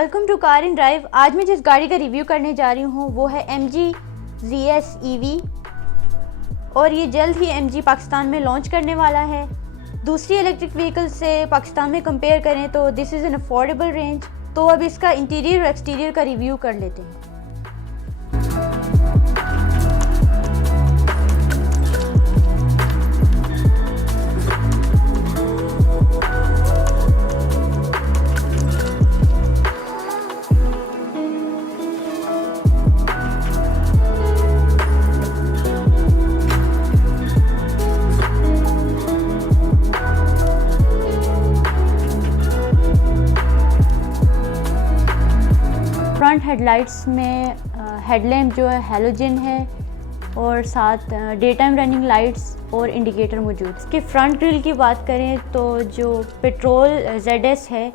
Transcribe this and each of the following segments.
Welcome to car in drive. आज मैं जिस गाड़ी का रिव्यू करने जा रही हूँ वो है MG ZS EV और ये जल्द ही MG पाकिस्तान में लॉन्च करने वाला है। दूसरी इलेक्ट्रिक व्हीकल से पाकिस्तान में कंपेयर करें तो this is an affordable range. तो अब इसका इंटीरियर और एक्सटीरियर का रिव्यू कर लेते हैं। फ्रंट हेडलाइट्स में हेडलैम्प जो है हैलोजन है और साथ डे टाइम रनिंग लाइट्स और इंडिकेटर मौजूद। इसके फ्रंट ग्रिल की बात करें तो जो पेट्रोल ZS है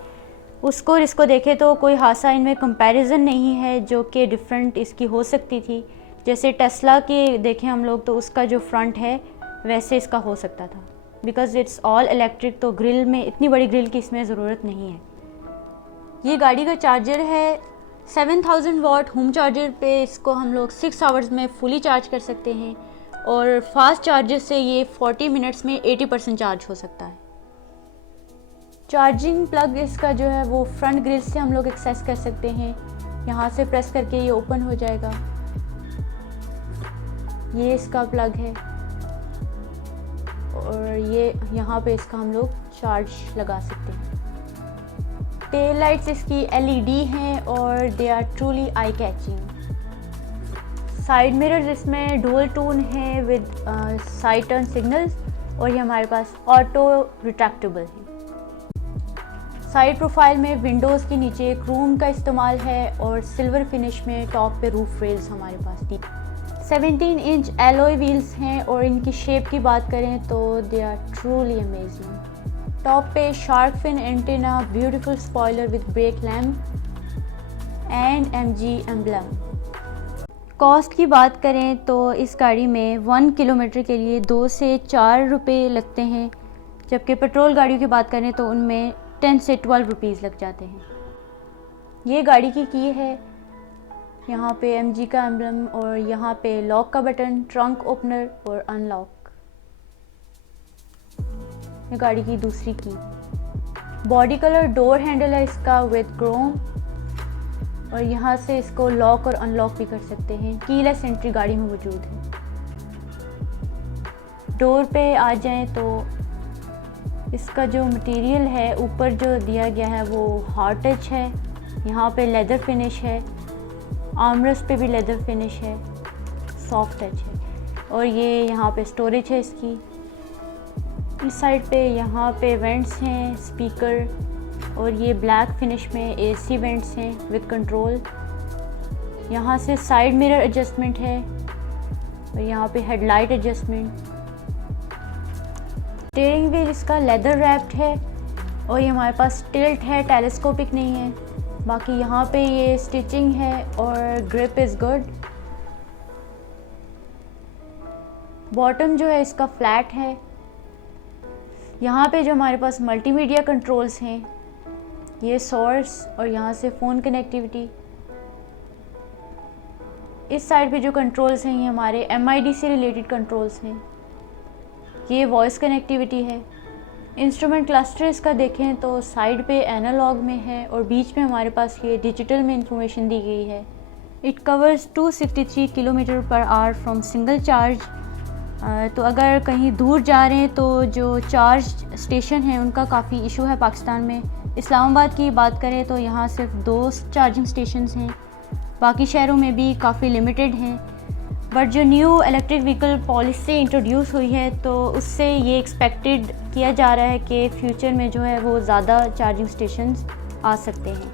उसको और इसको देखें तो कोई खासा इनमें कंपैरिजन नहीं है जो कि डिफरेंट इसकी हो सकती थी। जैसे टेस्ला के देखें हम लोग तो उसका जो फ्रंट है वैसे इसका हो सकता था, बिकॉज़ इट्स ऑल इलेक्ट्रिक। तो ग्रिल में इतनी बड़ी ग्रिल की इसमें ज़रूरत नहीं है। ये गाड़ी का चार्जर है 7000 वाट होम चार्जर पे। इसको हम लोग 6 आवर्स में फुली चार्ज कर सकते हैं और फास्ट चार्जर से ये 40 मिनट्स में 80% चार्ज हो सकता है। चार्जिंग प्लग इसका जो है वो फ्रंट ग्रिल से हम लोग एक्सेस कर सकते हैं। यहाँ से प्रेस करके ये ओपन हो जाएगा। ये इसका प्लग है और ये यहाँ पे इसका हम लोग चार्ज लगा सकते हैं। टेल लाइट्स इसकी LED हैं और they are truly eye catching. Side mirrors इसमें डुअल टोन है विद साइड टर्न सिग्नल्स और ये हमारे पास ऑटो रिट्रैक्टेबल है। साइड प्रोफाइल में विंडोज़ के नीचे क्रोम का इस्तेमाल है और सिल्वर फिनिश में टॉप पे रूफ रेल्स हमारे पास थी। 17 इंच एलॉय व्हील्स हैं और इनकी शेप की बात करें तो they are truly amazing. Top पे shark fin antenna, beautiful spoiler with brake lamp and MG emblem. Cost की बात करें तो इस गाड़ी में 1 किलोमीटर के लिए 2 से 4 रुपये लगते हैं, जबकि पेट्रोल गाड़ियों की बात करें तो उनमें 10 से 12 रुपीज़ लग जाते हैं। ये गाड़ी की है, यहाँ पे MG का एम्बलम और यहाँ पे लॉक का बटन, ट्रंक ओपनर और अनलॉक। ये गाड़ी की दूसरी की। बॉडी कलर डोर हैंडल है इसका विद क्रोम और यहाँ से इसको लॉक और अनलॉक भी कर सकते हैं। कीलेस एंट्री गाड़ी में मौजूद है। डोर पे आ जाएं तो इसका जो मटेरियल है ऊपर जो दिया गया है वो हार्ड टच है। यहाँ पे लेदर फिनिश है, आर्मरेस्ट पे भी लेदर फिनिश है, सॉफ्ट टच है। और ये यहाँ पे स्टोरेज है इसकी। इस साइड पे यहाँ पे वेंट्स हैं, स्पीकर और ये ब्लैक फिनिश में AC वेंट्स हैं विद कंट्रोल। यहाँ से साइड मिरर एडजस्टमेंट है और यहाँ पे हेडलाइट एडजस्टमेंट। स्टीयरिंग व्हील इसका लेदर रैप्ड है और ये हमारे पास टिल्ट है, टेलीस्कोपिक नहीं है। बाकी यहाँ पे ये स्टिचिंग है और ग्रिप इज़ गुड। बॉटम जो है इसका फ्लैट है। यहाँ पे जो हमारे पास मल्टीमीडिया कंट्रोल्स हैं, ये सोर्स और यहाँ से फ़ोन कनेक्टिविटी। इस साइड पे जो कंट्रोल्स हैं ये हमारे MID से रिलेटेड कंट्रोल्स हैं। ये वॉइस कनेक्टिविटी है। इंस्ट्रूमेंट क्लस्टर इसका देखें तो साइड पे एनालॉग में है और बीच में हमारे पास ये डिजिटल में इंफॉर्मेशन दी गई है। It covers 263 kilometre per hour from single charge. तो अगर कहीं दूर जा रहे हैं तो जो चार्ज स्टेशन है उनका काफ़ी इशू है पाकिस्तान में। इस्लामाबाद की बात करें तो यहाँ सिर्फ 2 चार्जिंग स्टेशंस हैं, बाकी शहरों में भी काफ़ी लिमिटेड हैं। बट जो new electric vehicle policy introduce हुई है तो उससे ये एक्सपेक्टेड किया जा रहा है कि फ्यूचर में जो है वो ज़्यादा चार्जिंग स्टेशंस आ सकते हैं।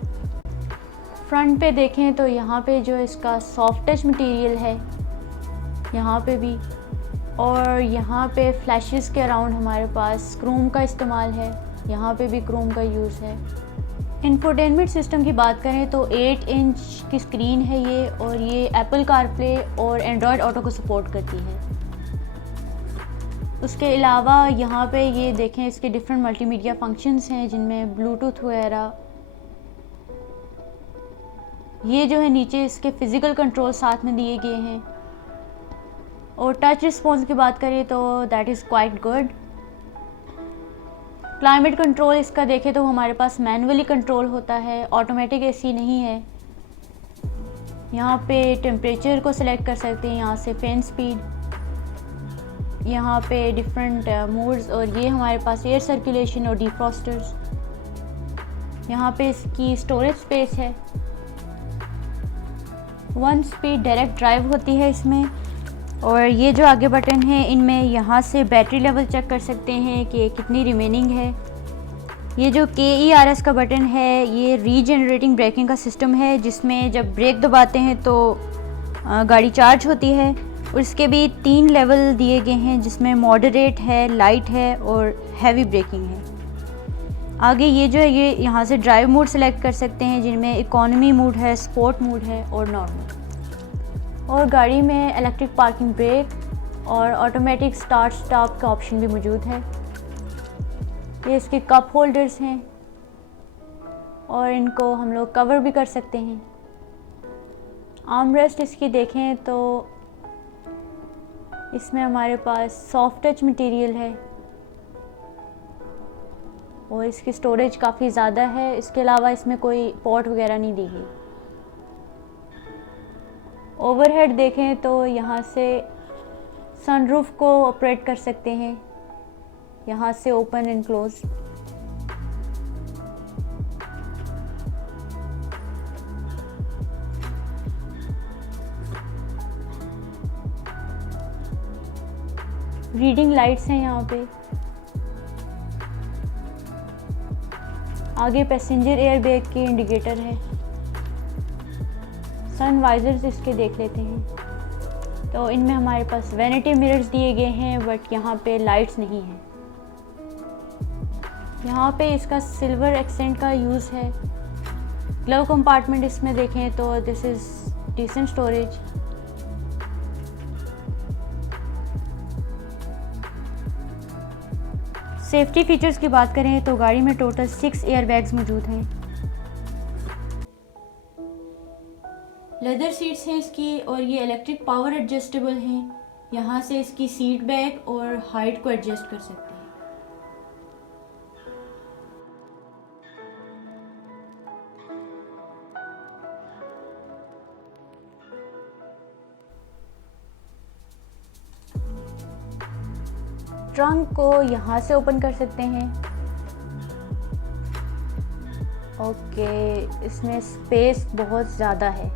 फ्रंट पे देखें तो यहाँ पे जो इसका सॉफ्ट टच मटेरियल है यहाँ पे भी, और यहाँ पे फ्लैशेस के अराउंड हमारे पास क्रोम का इस्तेमाल है। यहाँ पे भी क्रोम का यूज़ है। इंफोटेनमेंट सिस्टम की बात करें तो 8 इंच की स्क्रीन है ये और ये एप्पल कारप्ले और एंड्रॉयड ऑटो को सपोर्ट करती है। उसके अलावा यहाँ पे ये देखें इसके डिफरेंट मल्टीमीडिया फंक्शंस हैं जिनमें ब्लूटूथ वगैरह ये जो है नीचे इसके फ़िज़िकल कंट्रोल साथ में दिए गए हैं। और टच रिस्पॉन्स की बात करें तो that is quite good. Climate control इसका देखें तो हमारे पास मैनुअली कंट्रोल होता है, ऑटोमेटिक एसी नहीं है। यहाँ पे टेम्परेचर को सिलेक्ट कर सकते हैं, यहाँ से फैन स्पीड, यहाँ पे डिफरेंट मोड्स, और ये हमारे पास एयर सर्कुलेशन और डिफ्रॉस्टर्स। यहाँ पे इसकी स्टोरेज स्पेस है। 1 स्पीड डायरेक्ट ड्राइव होती है इसमें। और ये जो आगे बटन है इनमें यहाँ से बैटरी लेवल चेक कर सकते हैं कि कितनी रिमेनिंग है। ये जो KERS का बटन है ये रीजनरेटिंग ब्रेकिंग का सिस्टम है, जिसमें जब ब्रेक दबाते हैं तो गाड़ी चार्ज होती है। और इसके भी 3 लेवल दिए गए हैं, जिसमें मॉडरेट है, लाइट है और हैवी ब्रेकिंग है। आगे ये जो है ये यहाँ से ड्राइव मोड सेलेक्ट कर सकते हैं, जिनमें इकोनॉमी मोड है, स्पोर्ट मोड है और नॉर्मल। और गाड़ी में इलेक्ट्रिक पार्किंग ब्रेक और ऑटोमेटिक स्टार्ट स्टॉप का ऑप्शन भी मौजूद है। ये इसके कप होल्डर्स हैं और इनको हम लोग कवर भी कर सकते हैं। आर्मरेस्ट इसकी देखें तो इसमें हमारे पास सॉफ्ट टच मटेरियल है और इसकी स्टोरेज काफ़ी ज़्यादा है। इसके अलावा इसमें कोई पोर्ट वगैरह नहीं दी गई। ओवरहेड देखें तो यहाँ से सनरूफ को ऑपरेट कर सकते हैं, यहाँ से open and close. Reading lights हैं यहाँ पे। आगे पैसेंजर एयरबैग के इंडिकेटर है। सन वाइजर्स इसके देख लेते हैं तो इनमें हमारे पास वैनिटी मिरर्स दिए गए हैं, बट यहाँ पे लाइट्स नहीं है। यहाँ पे इसका सिल्वर एक्सेंट का यूज़ है। ग्लव कंपार्टमेंट इसमें देखें तो this is decent storage. Safety features की बात करें तो गाड़ी में टोटल 6 एयर बैग्स मौजूद हैं। लेदर सीट्स हैं इसकी और ये इलेक्ट्रिक पावर एडजस्टेबल हैं। यहाँ से इसकी सीट बैक और हाइट को एडजस्ट कर सकते हैं। ट्रंक को यहाँ से ओपन कर सकते हैं। ओके, इसमें स्पेस बहुत ज़्यादा है,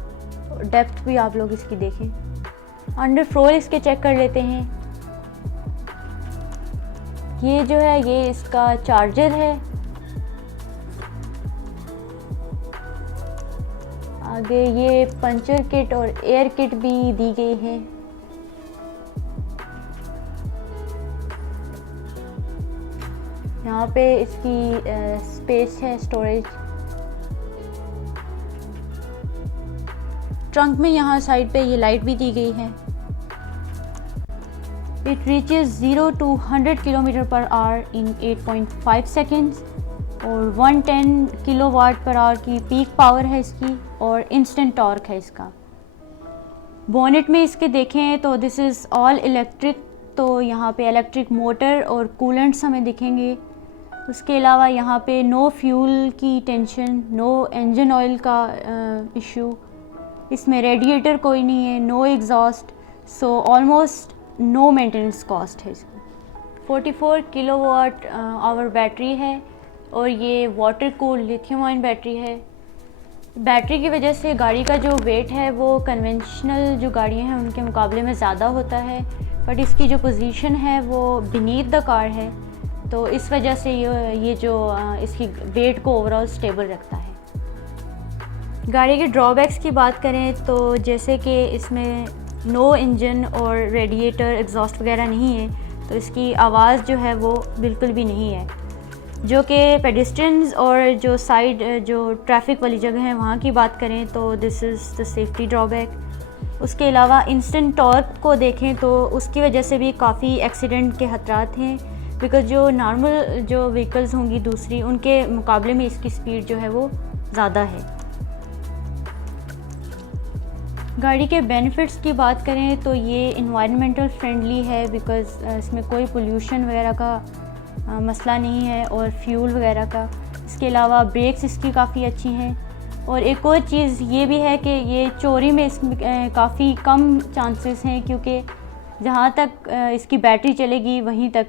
डेप्थ भी आप लोग इसकी देखें। अंडर फ्लोर इसके चेक कर लेते हैं। ये जो है ये इसका चार्जर है। आगे ये पंचर किट और एयर किट भी दी गई है। यहाँ पे इसकी स्पेस है, स्टोरेज। ट्रंक में यहाँ साइड पे ये लाइट भी दी गई है। It reaches 0 to 100 km/h in 8.5 seconds और 110 kW/h की पीक पावर है इसकी और इंस्टेंट टॉर्क है इसका। बोनेट में इसके देखें तो दिस इज़ ऑल इलेक्ट्रिक, तो यहाँ पे इलेक्ट्रिक मोटर और कूलेंट्स हमें दिखेंगे। उसके अलावा यहाँ पे नो फ्यूल की टेंशन, नो इंजन ऑयल का इशू। इसमें रेडिएटर कोई नहीं है, no exhaust, so almost no maintenance cost है इसकी। 44 kWh बैटरी है और ये water cooled lithium ion battery है। बैटरी की वजह से गाड़ी का जो वेट है वो कन्वेंशनल जो गाड़ियाँ हैं उनके मुकाबले में ज़्यादा होता है, बट इसकी जो पोजीशन है वो बीनीथ द कार है, तो इस वजह से ये जो इसकी वेट को ओवरऑल स्टेबल रखता है। गाड़ी के ड्रॉबैक्स की बात करें तो जैसे कि इसमें नो इंजन और रेडिएटर एग्जॉस्ट वगैरह नहीं है, तो इसकी आवाज़ जो है वो बिल्कुल भी नहीं है। जो कि पेडेस्ट्रियंस और जो साइड जो ट्रैफिक वाली जगह है वहाँ की बात करें तो this is the safety drawback. उसके अलावा इंस्टेंट टॉर्क को देखें तो उसकी वजह से भी काफ़ी एक्सीडेंट के खतरात हैं, बिकॉज़ जो नॉर्मल जो व्हीकल्स होंगी दूसरी उनके मुकाबले में इसकी स्पीड जो है वो ज़्यादा है। गाड़ी के बेनिफिट्स की बात करें तो ये इन्वायरमेंटल फ्रेंडली है, बिकॉज़ इसमें कोई पोल्यूशन वगैरह का मसला नहीं है और फ्यूल वगैरह का। इसके अलावा ब्रेक्स इसकी काफ़ी अच्छी हैं। और एक और चीज़ ये भी है कि ये चोरी में इसमें काफ़ी कम चांसेस हैं, क्योंकि जहाँ तक इसकी बैटरी चलेगी वहीं तक